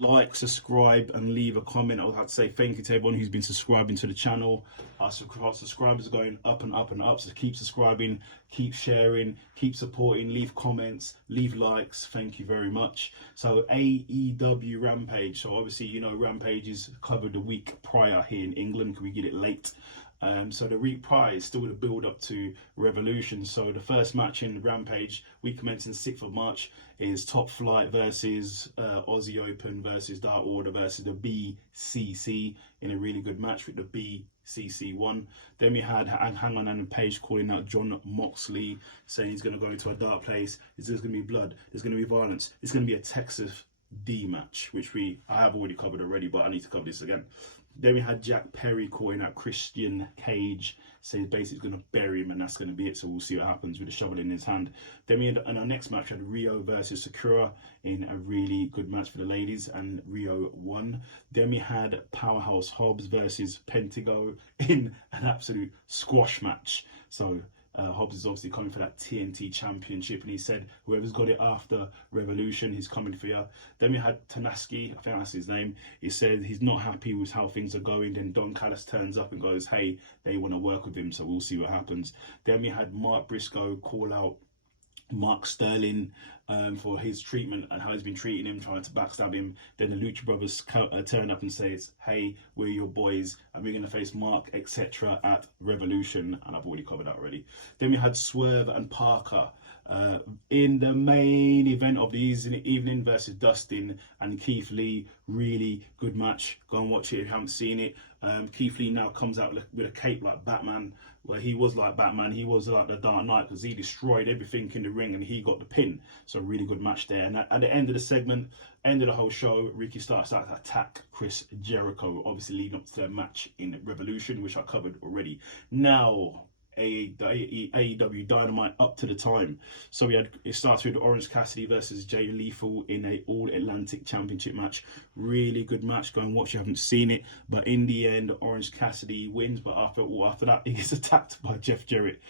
like, subscribe, and leave a comment. I would have to say thank you to everyone who's been subscribing to the channel. Our subscribers are going up and up and up, so keep subscribing, keep sharing, keep supporting, leave comments, leave likes. Thank you very much. So AEW Rampage, so obviously you know Rampage is covered the week prior here in England because we get it late. So the week prior is still the build up to Revolution. So the first match in Rampage, week commencing 6th of March, is Top Flight versus Aussie Open versus Dark Order versus the BCC in a really good match with the BCC won. Then we had Hangman and Page calling out John Moxley, saying he's going to go into a dark place. There's going to be blood. There's going to be violence. It's going to be a Texas D match, which I have already covered already, but I need to cover this again. Then we had Jack Perry calling out Christian Cage, saying basically going to bury him, and that's going to be it. So we'll see what happens with the shovel in his hand. Then we had, in our next match, we had Rio versus Sakura in a really good match for the ladies, and Rio won. Then we had Powerhouse Hobbs versus Pentago in an absolute squash match. So Hobbs is obviously coming for that TNT championship, and he said whoever's got it after Revolution, he's coming for you. Then we had Tanaski, I think that's his name. He said he's not happy with how things are going. Then Don Callis turns up and goes, hey, they want to work with him, so we'll see what happens. Then we had Mark Briscoe call out Mark Sterling for his treatment and how he's been treating him, trying to backstab him. Then the Lucha Brothers turn up and says, hey, we're your boys and we're going to face Mark, etc. at Revolution, and I've already covered that already. Then we had Swerve and Parker in the main event of the evening versus Dustin and Keith Lee. Really good match. Go and watch it if you haven't seen it. Keith Lee now comes out with a cape like Batman. Well, he was like Batman. He was like the Dark Knight because he destroyed everything in the ring and he got the pin. So really good match there. And at the end of the segment, end of the whole show, Ricky starts to attack Chris Jericho, obviously leading up to their match in Revolution, which I covered already. Now, AEW Dynamite up to the time. So it starts with Orange Cassidy versus Jay Lethal in a All Atlantic Championship match. Really good match. Go and watch. You haven't seen it, but in the end, Orange Cassidy wins. But after that, he gets attacked by Jeff Jarrett.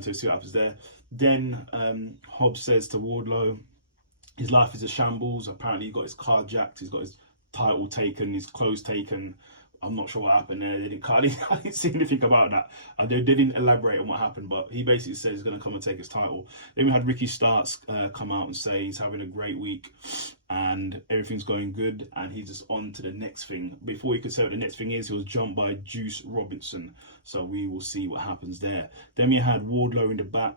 So see what happens there. Then Hobbs says to Wardlow, his life is a shambles. Apparently, he got his car jacked. He's got his title taken. His clothes taken. I'm not sure what happened there. I didn't see anything about that. They didn't elaborate on what happened, but he basically says he's going to come and take his title. Then we had Ricky Starks come out and say he's having a great week and everything's going good, and he's just on to the next thing. Before he could say what the next thing is, he was jumped by Juice Robinson. So we will see what happens there. Then we had Wardlow in the back,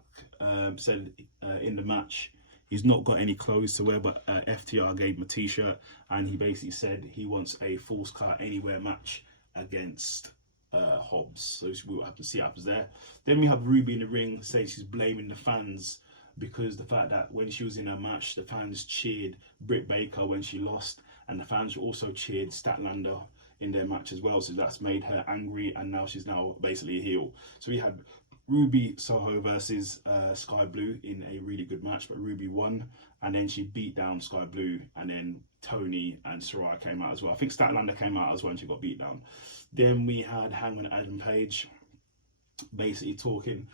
said in the match, he's not got any clothes to wear, but FTR gave him a t-shirt, and he basically said he wants a Falls Count Anywhere match against Hobbs. So we'll have to see what happens there. Then we have Ruby in the ring saying she's blaming the fans because the fact that when she was in her match, the fans cheered Britt Baker when she lost, and the fans also cheered Statlander in their match as well. So that's made her angry, and now she's basically a heel. So we had Ruby Soho versus Sky Blue in a really good match, but Ruby won, and then she beat down Sky Blue, and then Tony and Saraya came out as well. I think Statlander came out as well and she got beat down. Then we had Hangman Adam Page basically talking.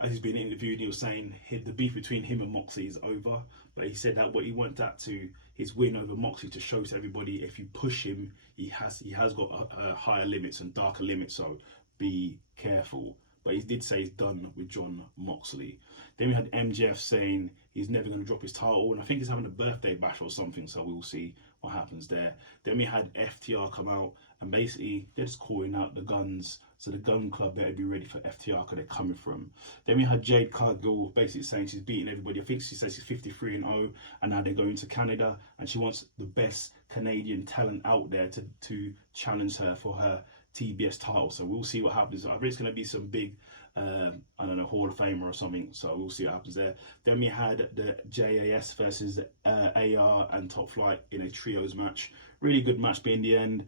As he's been interviewed, he was saying the beef between him and Moxley is over, but he said that what he wants that to his win over Moxley to show to everybody if you push him, he has got higher limits and darker limits, so be careful. But he did say he's done with John Moxley. Then we had MJF saying he's never going to drop his title, and I think he's having a birthday bash or something, so we'll see what happens there. Then we had FTR come out, and basically they're just calling out the Guns, so the Gun Club better be ready for FTR because they're coming for him. Then we had Jade Cargill basically saying she's beating everybody. I think she says she's 53-0, and now they're going to Canada, and she wants the best Canadian talent out there to challenge her for her TBS title. So we'll see what happens. I think it's going to be some big I don't know, Hall of Famer or something, so we'll see what happens there. Then we had the JAS versus AR and Top Flight in a trios match. Really good match, but in the end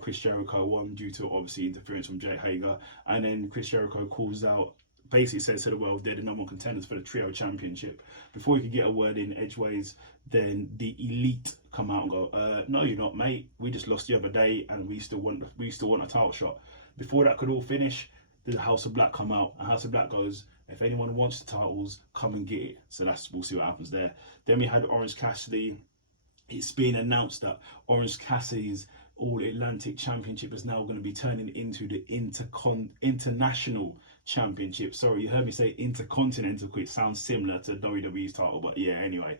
Chris Jericho won due to obviously interference from Jake Hager, and then Chris Jericho calls out, basically says to the world they're the number one contenders for the trio championship. Before he could get a word in edgeways, then the Elite come out and go, no you're not, mate, we just lost the other day and we still want a title shot. Before that could all finish, the House of Black come out, and House of Black goes, if anyone wants the titles, come and get it. So we'll see what happens there. Then we had Orange Cassidy it's been announced that Orange Cassidy's All Atlantic Championship is now going to be turning into the International Championship. Sorry, you heard me say Intercontinental, which sounds similar to WWE's title, but yeah, anyway.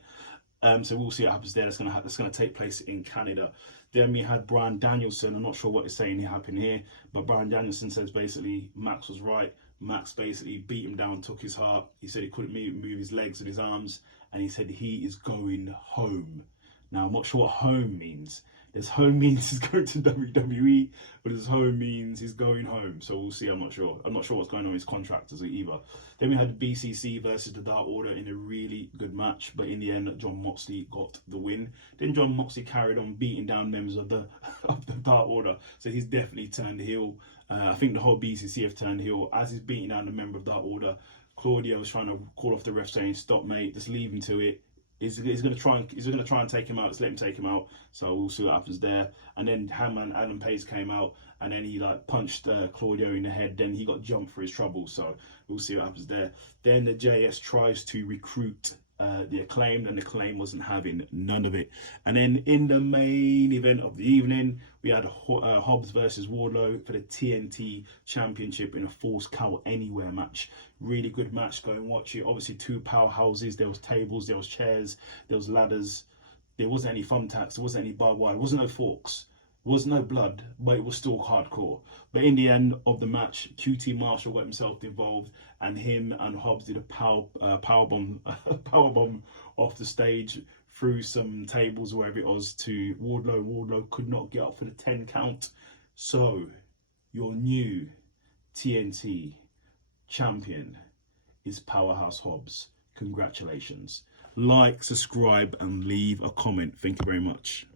So we'll see what happens there. That's gonna take place in Canada. Then we had Bryan Danielson. I'm not sure what is saying happened here, but Bryan Danielson says basically Max was right. Max basically beat him down, took his heart. He said he couldn't move his legs and his arms, and he said he is going home. Now, I'm not sure what home means. There's home means he's going to WWE, but his home means he's going home. So we'll see. I'm not sure. I'm not sure what's going on with his contractors either. Then we had the BCC versus the Dark Order in a really good match, but in the end, Jon Moxley got the win. Then Jon Moxley carried on beating down members of the Dark Order, so he's definitely turned heel. I think the whole BCC have turned heel as he's beating down the member of Dark Order. Claudio was trying to call off the ref, saying, "Stop, mate. Just leave him to it." He's going to try and take him out. Let's let him take him out. So we'll see what happens there. And then Hangman Adam Page came out, and then he like punched Claudio in the head. Then he got jumped for his trouble. So we'll see what happens there. Then the JS tries to recruit the Acclaimed, and the Acclaimed wasn't having none of it. And then in the main event of the evening, we had Hobbs versus Wardlow for the TNT Championship in a Falls Count Anywhere match. Really good match. Go and watch it. Obviously, two powerhouses. There was tables, there was chairs, there was ladders. There wasn't any thumbtacks. There wasn't any barbed wire. There wasn't no forks. There was no blood, but it was still hardcore. But in the end of the match, QT Marshall got himself involved, and him and Hobbs did a powerbomb off the stage through some tables, wherever it was, to Wardlow. Wardlow could not get up for the 10 count. So your new TNT champion is Powerhouse Hobbs. Congratulations. Like, subscribe, and leave a comment. Thank you very much.